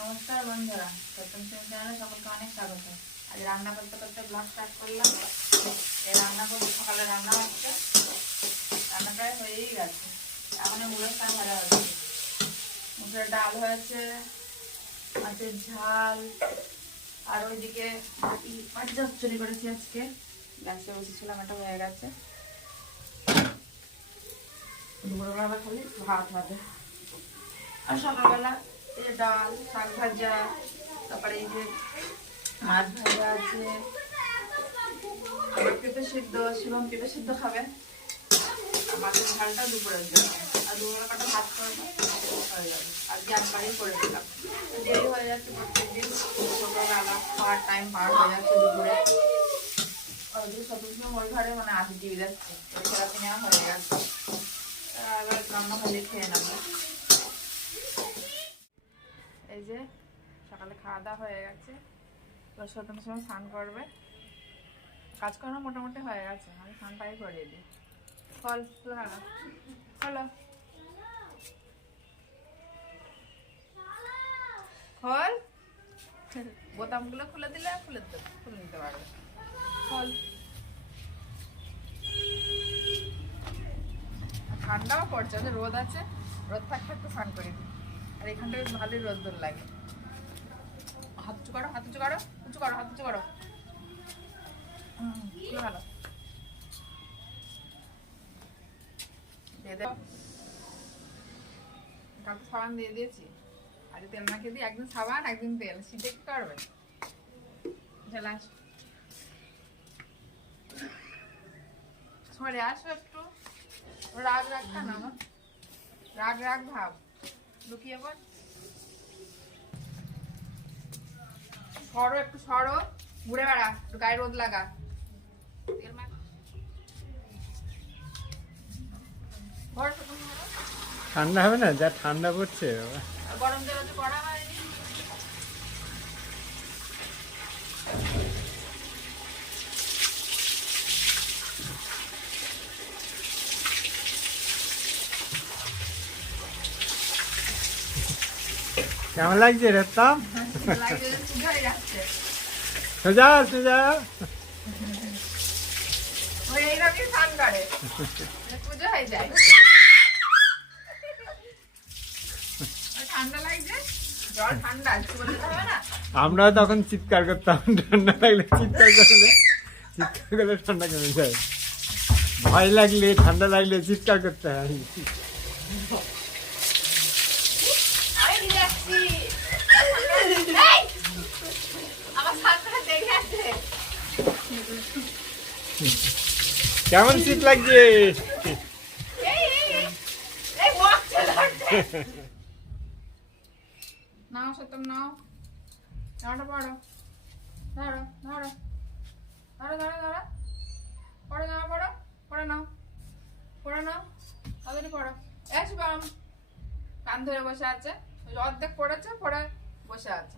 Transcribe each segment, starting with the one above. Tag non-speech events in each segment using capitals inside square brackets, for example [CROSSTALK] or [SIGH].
নমস্কার বন্ধুরা। প্রথম শ্রেণি চ্যানেলে সকলকে অনেক স্বাগত। আজ রান্না করতে করতে ব্লগ স্টার্ট করলাম। এই রান্না করতে সকালে রান্না হচ্ছে। রান্না প্রায় হয়েই গেছে। এখন স্থান ভালো হচ্ছে মুখের ডাল হয়েছে, মাছের ঝাল, আর ওইদিকে মাটি মাটি চচ্চড়ি করেছি আজকে। গ্যাসে বসেছিলাম, এটা হয়ে গেছে। দুপুরবেলা খালি ভাত হবে। আর সকালবেলা ডাল, শাক ভাজা, তারপরে এই যে মাছ ভাজা আছে। পেঁপে সিদ্ধ, শিবম পেঁপে সিদ্ধ খাবে। আমাদের ঝালটা দুপুরের জন্য। আর দুপুরে কটা ভাত করব হয়ে যাবে। আর জ্ঞান বাড়ি করে দিলাম। দেরি হয়ে যাচ্ছে প্রত্যেকদিন। ছোটোবেলা খাওয়ার টাইম পার হয়ে যাচ্ছে দুপুরে। সবসময় ওই ঘরে মানে আধ দিয়ে যাচ্ছে। নেওয়া হয়ে গেছে। এবার রান্না হলে খেয়ে নেব। এই যে সকালে খাওয়া দাওয়া হয়ে গেছে। এবার সন্ধ্যার সময় স্নান করবে। কাজকর্ম মোটামুটি হয়ে গেছে, আমি স্নানটাই করিয়ে দিই। ফল লাগানো হলো। ফল? বোতামগুলো খুলে দিলে খুলে খুলে নিতে পারবে। ফল। ঠান্ডাও পড়ছে রোদ আছে। রোদ থাকতে একটু স্নান করি দিই। আর এখানটা বেশ ভালোই রোদ রোদ লাগে। হাত উঁচু করো, হাত উঁচু করো উঁচু করো, হাত উঁচু করো। ভালো। কালকে সাবান দিয়ে দিয়েছি। আজ তেল মাখিয়ে দিই একদিন সাবান, একদিন তেল। শীতে কি করবে? চলে আসো। আসো একটু। রাগ রাগ না আমার? রাগ রাগ ভাব। লুকিয়ে বল। সরো একটু সরো। ঘুরে বেড়া একটু গায়ে রোদ লাগা। তেল। ঠান্ডা হবে না? যা ঠান্ডা পড়ছে। আর গরম জল তো করা হয়নি কেমন লাগছে রেতাম লাগে সুগারে যাচ্ছে সোজা সোজা ওই এইরকমই স্নান করে পুজো হয়ে যায় আর ঠান্ডা লাগছে জল ঠান্ডা কিছু বলতে হবে না আমরাও তখন চিৎকার করতাম, ঠান্ডা লাগলে চিৎকার করলে চিৎকার করলে ঠান্ডা কমে যায়? ভয় লাগলে, ঠান্ডা লাগলে চিৎকার করতে হয় আমি নিয়ে যাচ্ছি এই! আমার সাতটা দেখে আছে কেমন শীত লাগছে? নাও সত্যম, নাও। পড়ো। ধরো ধরো ধরো ধরো ধরো নাও। পড়ো নাও। তাড়াতাড়ি পড়ো। কান ধরে বসে আছে। অর্ধেক পড়েছে, পড়ে বসে আছে।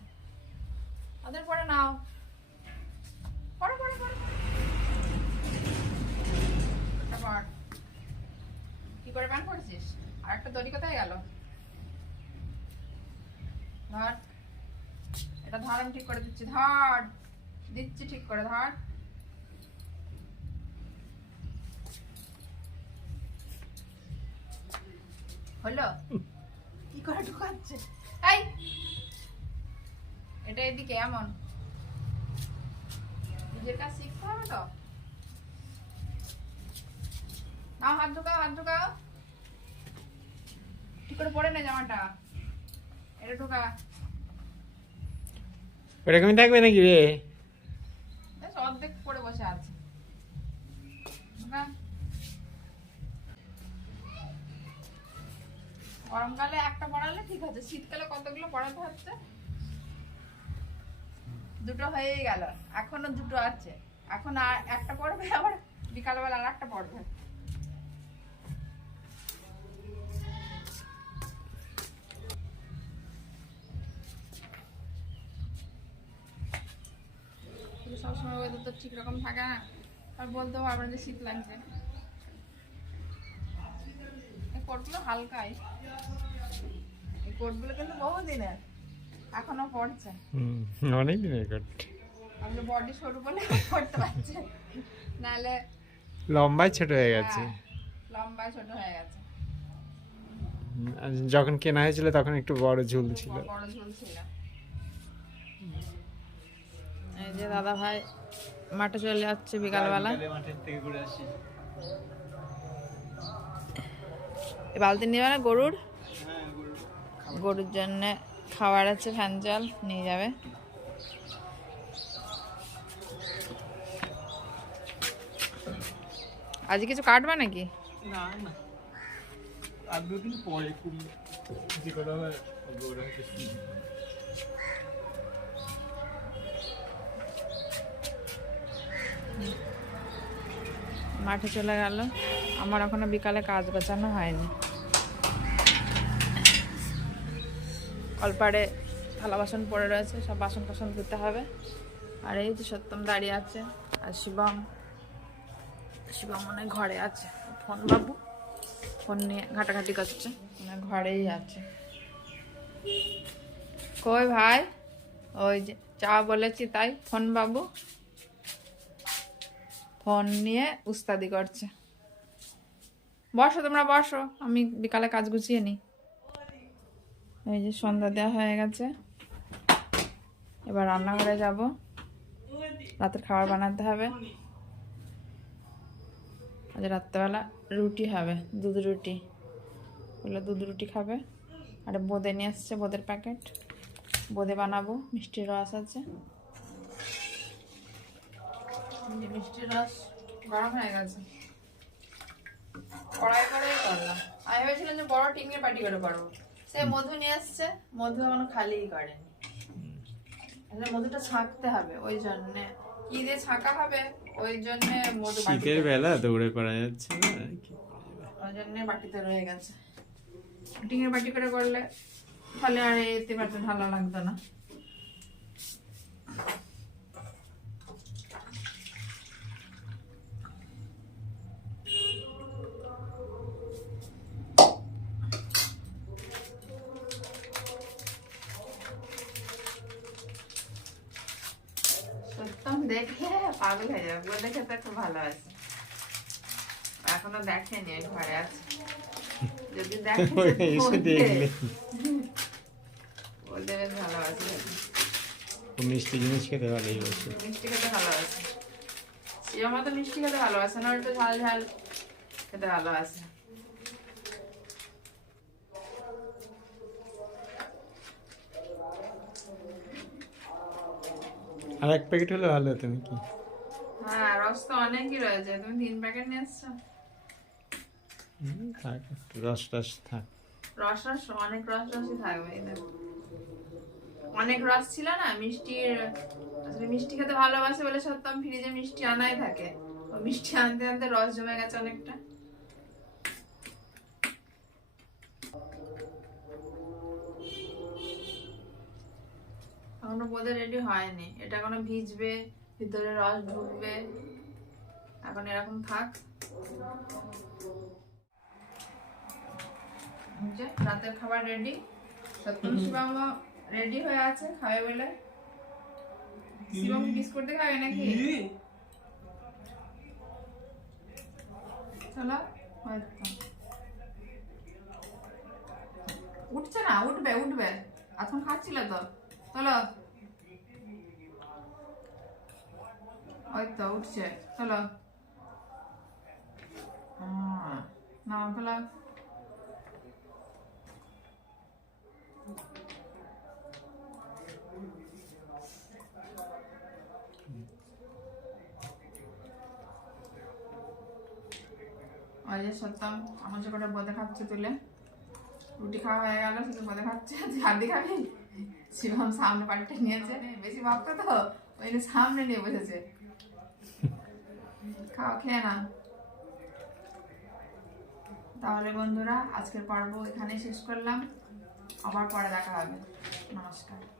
তাদের পড়ে নাও। পড়ো পড়ো পড়ো পড়ো। একটা পড় কি করে প্যান্ট পড়েছিস আর একটা দড়ি কোথায় গেল? ধর। এটা ধর আমি ঠিক করে দিচ্ছি। ধর। দিচ্ছি ঠিক করে ধর। হলো? কি করে ঢুকাচ্ছে? এই! এটা এদিকে এমন। নিজের কাজ শিখতে হবে তো? নাও হাত ঢুকাও হাত ঢুকাও। ঠিক করে পরে না জামাটা? এটা ঢুকা। ওরকমই থাকবে নাকি রে? অর্ধেক পরে বসে আছে। গরমকালে একটা পড়ালে ঠিক আছে শীতকালে কতগুলো পড়াতে হচ্ছে? দুটো হয়েই গেল এখনও দুটো আছে। এখন আর একটা পড়বে আবার বিকালবেলা আর একটা পড়বে। কিন্তু সবসময় ওয়েদার তো ঠিক রকম থাকে না। আর বলতেও পারবেন যে শীত লাগছে। এই কোটগুলো হালকাই। এই কোটগুলো কিন্তু বহুদিনের। এখনও পড়ছে। অনেক দিনের কাট আমি বডি সরু বলে [LAUGHS] পড়তে পারছে নাহলে লম্বাই ছোট হয়ে গেছে। হ্যাঁ, লম্বায় ছোট হয়ে গেছে। আর যখন কেনা হয়েছিল তখন একটু বড় ঝুল ছিল। বড় ঝুল ছিল। যে দাদা ভাই মাঠে চলে যাচ্ছে বিকালবেলা। বালতি নিয়ে না গরুর? হ্যাঁ গরুর জন্য খাবার আছে ফ্যান জল নিয়ে যাবে। আজ কিছু কাটবে নাকি? না না। আর দুদিন পরে যে করা মাঠে চলে গেল। আমার এখনও বিকালে কাজ বাঁচানো হয়নি। কলপাড়ে থালা বাসন পড়ে রয়েছে, সব বাসন টাসন ধুতে হবে। আর এই যে সত্যম দাঁড়িয়ে আছে, আর শিবম। শিবম মনে ঘরে আছে। ফোন বাবু, ফোন নিয়ে ঘাটাঘাটি করছে। মানে ঘরেই আছে। কই ভাই? ওই যে, চা বলেছি তাই। ফোন বাবু। ফোন নিয়ে উস্তাদি করছে। বসো, তোমরা বসো, আমি বিকালে কাজ গুছিয়ে নিই। এই যে সন্ধ্যা দেওয়া হয়ে গেছে। এবার রান্নাঘরে যাব। রাতের খাবার বানাতে হবে। আজ রাত্রেবেলা রুটি হবে, দুধ রুটি। বলল, দুধ রুটি খাবে। আর, বোঁদে নিয়ে এসছে, বোঁদের প্যাকেট। বোঁদে বানাবো, মিষ্টির রস আছে। যে মিষ্টির রস গরম হয়ে গেছে। কড়াই কড়াই করলাম। আমি ভেবেছিলাম যে বড় টিঙের পাটি করে করব। সে মধু নিয়ে আসছে মধু এখনও খালিই করেনি। মধুটা ছাঁকতে হবে ওই জন্য। কি দিয়ে ছাঁকা হবে ওই জন্য মধু শীতের বেলা দৌড়ে করা যাচ্ছে না ওই জন্য বাটিতে রয়ে গেছে। টিঙের বাটি করে করলে তাহলে আর এতে পারতে ভালো লাগতো না। পাগল হয়ে যাবে বলে খেতে খুব ভালো আছে এখনও দেখেনি ঘরে আছে। যদি দেখে [LAUGHS] বলতে বেশ ভালোবাসে। মিষ্টি জিনিস খেতে ভালোই মিষ্টি খেতে ভালোবাসে। শিবা মতো মিষ্টি খেতে ভালোবাসে না একটু ঝাল ঝাল খেতে ভালোবাসে। আর এক প্যাকেট হলে ভালো হতো নাকি? তো অনেকই রয়েছে? তুমি তিন প্যাকেট নিয়ে এসছো? থাক একটু রস থাক। রস রস অনেক রস রসই থাকবে অনেক রস ছিল না মিষ্টির আসলে মিষ্টি খেতে ভালোবাসে বলে সত্যম ফ্রিজে মিষ্টি আনাই থাকে। মিষ্টি আনতে আনতে রস জমে গেছে অনেকটা। এখনও বোধহয় রেডি হয়নি। এটা এখনও ভিজবে ভিতরে রস ঢুকবে। এখন এরকম থাক। রাতের খাবার রেডি সত্যম শিবম রেডি হয়ে আছে খাবে বলে। শিবম বিস্কুট দিয়ে খাবে নাকি? চলো উঠছে না উঠবে উঠবে। এখন খাচ্ছিল তো। চলো। ওই তো উঠছে। চলো। ওই যে সত্যম, আমার করে বোধে খাচ্ছে তুলে। রুটি খাওয়া হয়ে গেল, শুধু বোধে খাচ্ছে। তুই হাত খাবি? শিবম সামনে পাল্টে নিয়েছে। বেশি ভক্ত তো, ওই সামনে নিয়ে বসেছে। খাওয়া খেয়ে না তাহলে বন্ধুরা আজকের পর্ব এখানে শেষ করলাম। আবার পরে দেখা হবে। নমস্কার।